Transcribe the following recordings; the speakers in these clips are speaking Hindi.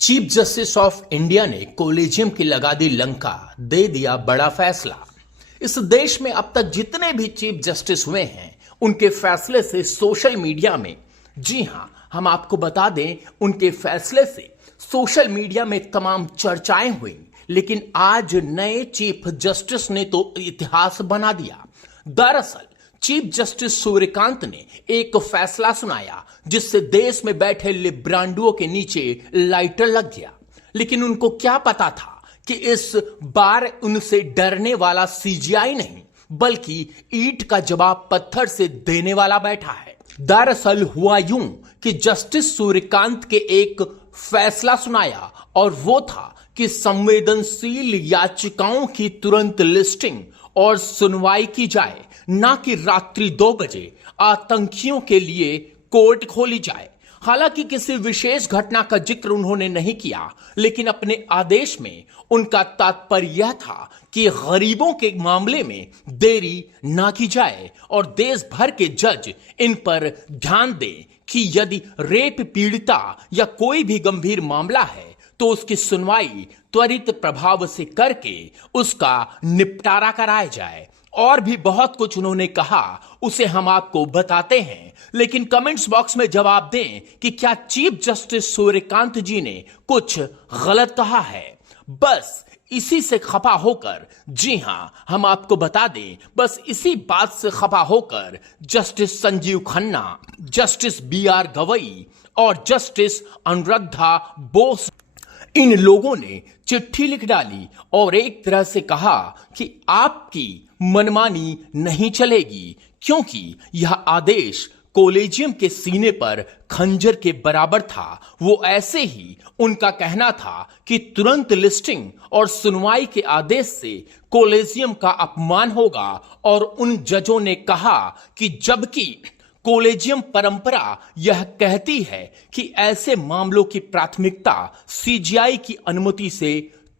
चीफ जस्टिस ऑफ इंडिया ने कोलेजियम की लगा दी लंका, दे दिया बड़ा फैसला। इस देश में अब तक जितने भी चीफ जस्टिस हुए हैं उनके फैसले से सोशल मीडिया में, जी हां, हम आपको बता दें, उनके फैसले से सोशल मीडिया में तमाम चर्चाएं हुई। लेकिन आज नए चीफ जस्टिस ने तो इतिहास बना दिया। दरअसल चीफ जस्टिस सूर्यकांत ने एक फैसला सुनाया जिससे देश में बैठे लिब्रांडुओं के नीचे लाइटर लग गया। लेकिन उनको क्या पता था कि इस बार उनसे डरने वाला सीजीआई नहीं बल्कि ईंट का जवाब पत्थर से देने वाला बैठा है। दरअसल हुआ यूं कि जस्टिस सूर्यकांत के एक फैसला सुनाया और वो था कि संवेदनशील याचिकाओं की तुरंत लिस्टिंग और सुनवाई की जाए, ना कि रात्रि 2 बजे आतंकियों के लिए कोर्ट खोली जाए। हालांकि किसी विशेष घटना का जिक्र उन्होंने नहीं किया, लेकिन अपने आदेश में उनका तात्पर्य यह था कि गरीबों के मामले में देरी ना की जाए और देश भर के जज इन पर ध्यान दें कि यदि रेप पीड़िता या कोई भी गंभीर मामला है तो उसकी सुनवाई त्वरित प्रभाव से करके उसका निपटारा कराया जाए। और भी बहुत कुछ उन्होंने कहा, उसे हम आपको बताते हैं। लेकिन कमेंट्स बॉक्स में जवाब दें कि क्या चीफ जस्टिस सूर्यकांत जी ने कुछ गलत कहा है। बस इसी से खफा होकर, जी हां, हम आपको बता दें, बस इसी बात से खफा होकर justice Sanjeev Khanna, justice BR Gavai और जस्टिस अनुराधा बोस, इन लोगों ने चिट्ठी लिख डाली और एक तरह से कहा कि आपकी मनमानी नहीं चलेगी, क्योंकि यह आदेश कोलेजियम के सीने पर खंजर के बराबर था। वो ऐसे ही उनका कहना था कि तुरंत लिस्टिंग और सुनवाई के आदेश से कोलेजियम का अपमान होगा। और उन जजों ने कहा कि जबकि कोलेजियम परंपरा यह कहती है कि ऐसे मामलों की प्राथमिकता सीजीआई की अनुमति से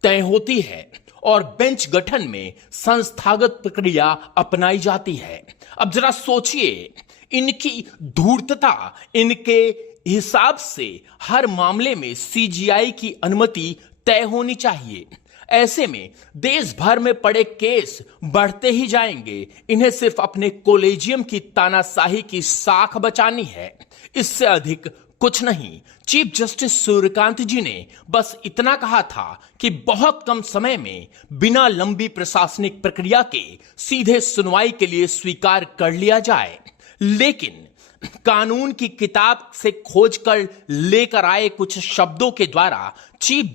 तय होती है और बेंच गठन में संस्थागत प्रक्रिया अपनाई जाती है। अब जरा सोचिए, इनकी धूर्तता, इनके हिसाब से हर मामले में सीजीआई की अनुमति तय होनी चाहिए। ऐसे में देश भर में पड़े केस बढ़ते ही जाएंगे। इन्हें सिर्फ अपने कोलेजियम की तानाशाही की साख बचानी है, इससे अधिक कुछ नहीं। चीफ जस्टिस सूर्यकांत जी ने बस इतना कहा था कि बहुत कम समय में बिना लंबी प्रशासनिक प्रक्रिया के सीधे सुनवाई के लिए स्वीकार कर लिया जाए। लेकिन कानून की किताब से खोजकर लेकर आए कुछ शब्दों के द्वारा चीफ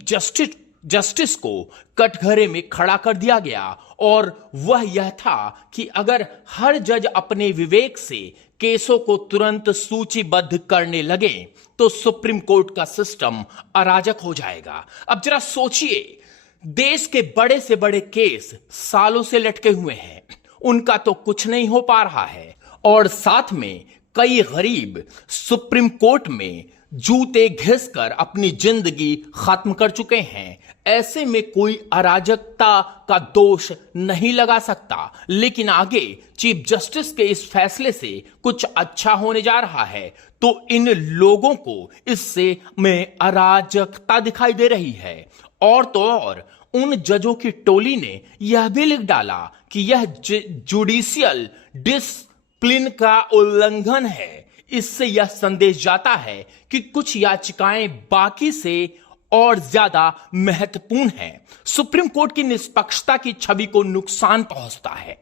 जस्टिस को कटघरे में खड़ा कर दिया गया। और वह यह था कि अगर हर जज अपने विवेक से केसों को तुरंत सूचीबद्ध करने लगे तो सुप्रीम कोर्ट का सिस्टम अराजक हो जाएगा। अब जरा सोचिए, देश के बड़े से बड़े केस सालों से लटके हुए हैं, उनका तो कुछ नहीं हो पा रहा है और साथ में कई गरीब सुप्रीम कोर्ट में जूते घिसकर अपनी जिंदगी खत्म कर चुके हैं। ऐसे में कोई अराजकता का दोष नहीं लगा सकता। लेकिन आगे चीफ जस्टिस के इस फैसले से कुछ अच्छा होने जा रहा है तो इन लोगों को इससे में अराजकता दिखाई दे रही है। और तो और उन जजों की टोली ने यह भी लिख डाला कि यह जुडिशियल डिसिप्लिन का उल्लंघन है। इससे यह संदेश जाता है कि कुछ याचिकाएं बाकी से और ज्यादा महत्वपूर्ण हैं। सुप्रीम कोर्ट की निष्पक्षता की छवि को नुकसान पहुंचता है।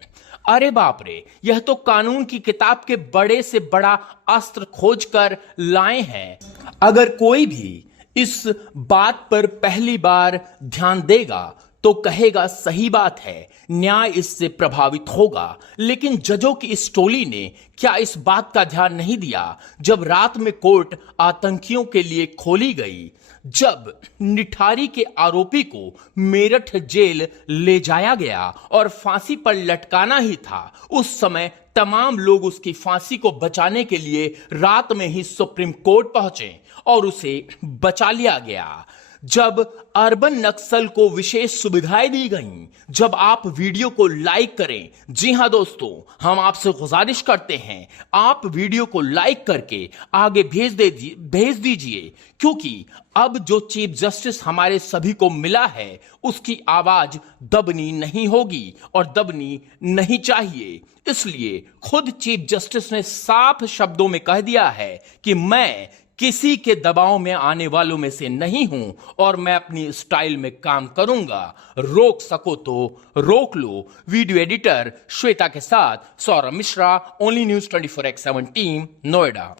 अरे बाप रे, यह तो कानून की किताब के बड़े से बड़ा अस्त्र खोजकर लाए हैं। अगर कोई भी इस बात पर पहली बार ध्यान देगा तो कहेगा सही बात है, न्याय इससे प्रभावित होगा। लेकिन जजों की इस टोली ने क्या इस बात का ध्यान नहीं दिया जब रात में कोर्ट आतंकियों के लिए खोली गई, जब निठारी के आरोपी को मेरठ जेल ले जाया गया और फांसी पर लटकाना ही था। उस समय तमाम लोग उसकी फांसी को बचाने के लिए रात में ही सुप्रीम कोर्ट पहुंचे और उसे बचा लिया गया। जब अर्बन नक्सल को विशेष सुविधाएं दी गईं, जब आप वीडियो को लाइक करें, जी हां दोस्तों, हम आपसे गुजारिश करते हैं आप वीडियो को लाइक करके आगे भेज दीजिए, क्योंकि अब जो चीफ जस्टिस हमारे सभी को मिला है उसकी आवाज दबनी नहीं होगी और दबनी नहीं चाहिए। इसलिए खुद चीफ जस्टिस ने साफ शब्दों में कह दिया है कि मैं किसी के दबाव में आने वालों में से नहीं हूं और मैं अपनी स्टाइल में काम करूंगा। रोक सको तो रोक लो। वीडियो एडिटर श्वेता के साथ Saurabh Mishra, only news 24x7 team, Noida.